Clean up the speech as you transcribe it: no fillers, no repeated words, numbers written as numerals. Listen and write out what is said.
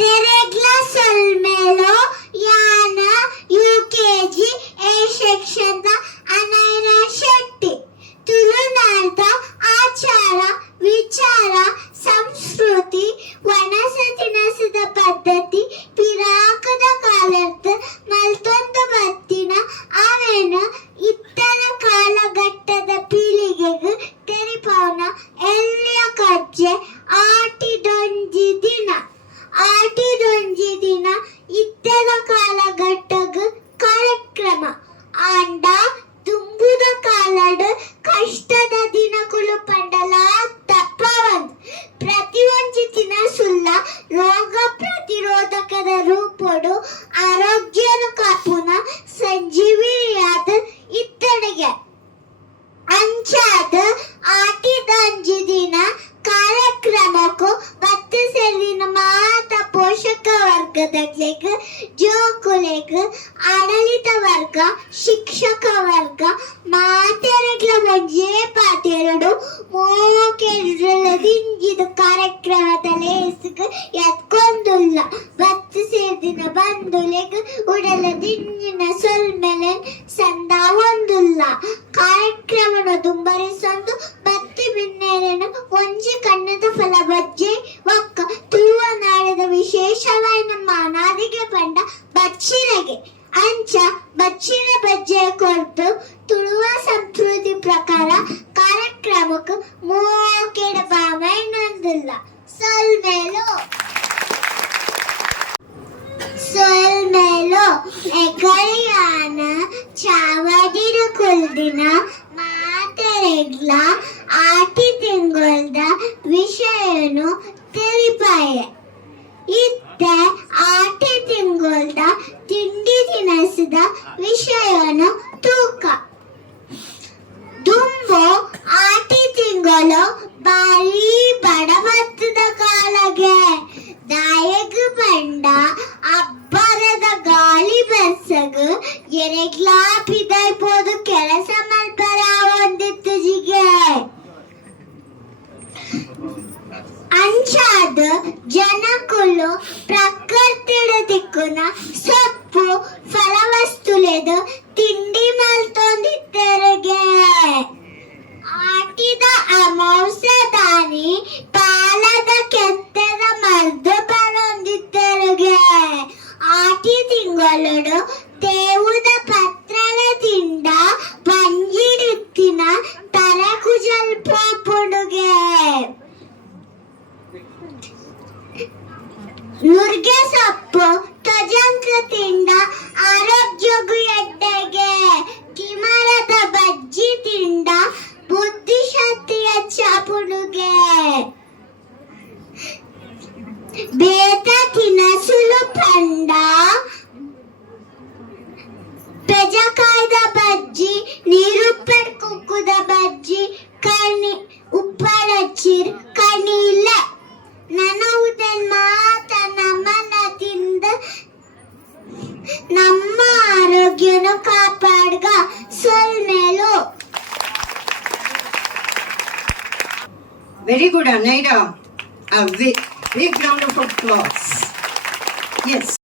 ತೆರೆಗ್ಲ ಸೊಲ್ಮೇಲೋ ಯಾನ UKG A section ಅನೈರ Shetty ತುಳುನಾಡ ಆಚಾರ ವಿಚಾರ ಸಂಸ್ಕೃತಿ ವನಸತಿನಸದ ಪದ್ಧತಿ ಪಿರಾಕದ ಕಾಲರ್ದ ಮಲ್ತೊಂದು ಬತ್ತಿನ ಅವೇನ ಇತ್ತರ ಕಾಲಘಟ್ಟದ ಪೀಳಿಗೆಗೆ ತೆರಿಪವನ ಎಲ್ಲಿಯ ಕಜ್ಜೆ ಆಟಿದೊಂಜಿ ದಿನ ಇತ್ತರ ಕಾಲಘಟ್ಟಗ ಕಾರ್ಯಕ್ರಮ ಆಂಡ ತುಂಬುದ ಕಾಲಡ್ ಕಷ್ಟದ ದಿನಗಳು ಪಂಡಲ ತಪ್ಪವಂದ್ ಪ್ರತಿಯೊಂದು ದಿನ ಸುಲ್ಲ ರೋಗ ಪ್ರತಿರೋಧಕದ ರೂಪಡು ಆರೋಗ್ಯನು ಕಾಪುನ ಸಂಜೀವಿಯಾದ ಇತ್ತಡೆಗೆ ಅಂಚಾದ ಆಟಿದಂಜಿ ದಿನ ಕಾರ್ಯಕ್ರಮಕ್ಕೂ ಬತ್ತು ಸೇರಿನ ಮಾತ ಪೋಷಕ ವರ್ಗದಗ್ಲೆಗ್ ಜೋಕುಲೆಗ್ ಆಡಳಿತ ವರ್ಗ ಶಿಕ್ಷಕ ವರ್ಗ ಮಾತೆರೆಗ್ಲ ಒಂಜೇ ಪಾತೆರಡು ಮೋಕೆರದಿಂಜಿದ ಕಾರ್ಯಕ್ರಮದ ಲೇಸ್ಗ್ ಎತ್ಕೊಂದುಲ್ಲ ಬತ್ತು ಸೇರಿನ ಬಂದುಲೆಗ್ ಉಡಲ ದಿಂಜಿನ ಸೊಲ್ಮೆಲೆನ್ ಸಂದ ಒಂದುಲ್ಲ ಕಾರ್ಯಕ್ರಮನ ದುಂಬರಿಸೊಂದು ಬತ್ತಿ ಬಿನ್ನೇರನು ಒಂಜಿ ಕಣ್ಣದ ಫಲ ಬಜ್ಜೆ ಒಕ್ಕ ತುಳುವ ನಾಡದ ವಿಶೇಷವಾದ ಮಾನಾದಿಗೆ ಬಂಡ ಬಚ್ಚಿರಗೆ ಅಂಚ ಬಚ್ಚಿರ ಬಜ್ಜೆ ಕೊರ್ತು ತುಳುವ ಸಂಸ್ಕೃತಿ ಪ್ರಕಾರ ಕಾರ್ಯಕ್ರಮಕ್ಕೆ ಮೋಕೆಡ ಭಾವ ಇನ್ನೊಂದಿಲ್ಲ ಸೊಲ್ಮೇಲೋ ಎಕರಿಯಾನ ಚಾವಡಿರ ಕುಲ್ದಿನ ಮಾತೆರೆಗ್ಲ ಆಟಿ ತಿಂಗೊಳ್ದ ವಿಷಯನು ತಿಳಿಪಾಯೆ ಇತ್ತೆ ಆಟಿ ತಿಂಗೊಳ್ದ ತಿಂಡಿ ತಿನಸಿದ ವಿಷಯನು ತೂಕ ದುಂಬು ಆಟಿ ತಿಂಗಳು ಬಾರಿ ಬಡವತ್ತದ ಕಾಲಗೆ ದಾಯಗ ಬಂಡ ಅಬ್ಬರದ ಗಾಳಿ ಬಸ್ಸಗ ಎರೆಗ್ಲಾ ಪಿದಾಯ್ಪೋದು ಕೆಲಸ ಮಲ್ಪರ ಒಂದಿತ್ತು ಜಿಗೆ ಅಂಚಾದ ಜನಕುಲು ಪ್ರಕೃತಿಡ ದಿಕ್ಕುನ ಸೊಪ್ಪು ಫಲವಸ್ತುಲೆದು ತಿಂಡಿ ಮಲ್ತೊಂದಿತ್ತೆರೆಗೆ ಆಟಿದ ಅಮೌಸದಾನಿ ಪಾಲದ ಕೆತ್ತದ ಮರ್ದು ಬರೊಂದಿತ್ತೆರೆಗೆ ಆಟಿ ತಿಂಗಳಡು ತೇವುದ ಪತ್ರನ ತಿಂಡ ಬಂಜಿಡಿತ್ತಿನ ತರಕುಜಲ್ಪುಡುಗೆ ನುರ್ಗೆ ಸೊಪ್ಪು ತ್ವಜಂಕ ತಿಂಡ ಆರೋಗ್ಯಗು ಎಡ್ಡೆಗೆ ಕಿಮರದ ಬಜ್ಜಿ ತಿಂಡ ಬುದ್ಧಿಶಕ್ತಿಯ ಚಾಪುಡುಗೆ ಬೇತ ತಿನಸುಲು ಪಂಡ ಪೆಜಕಾಯ್ದ ಬಜ್ಜಿ ನೀರುಪ್ಪಡ್ ಕುಕ್ಕುದ ಬಜ್ಜಿ ಕಣಿ ಉಪ್ಪಳಚ್ಚಿರ್ ಕಣಿಲ ನನವುದನ್ ಮಾತ ನಮ್ಮನ್ನ ತಿಂದ ನಮ್ಮ ಆರೋಗ್ಯನು ಕಾಪಾಡ್ಗ ಸೊಲ್ಮೇಲೋ. Very good, Anaida. A big round of applause. Yes.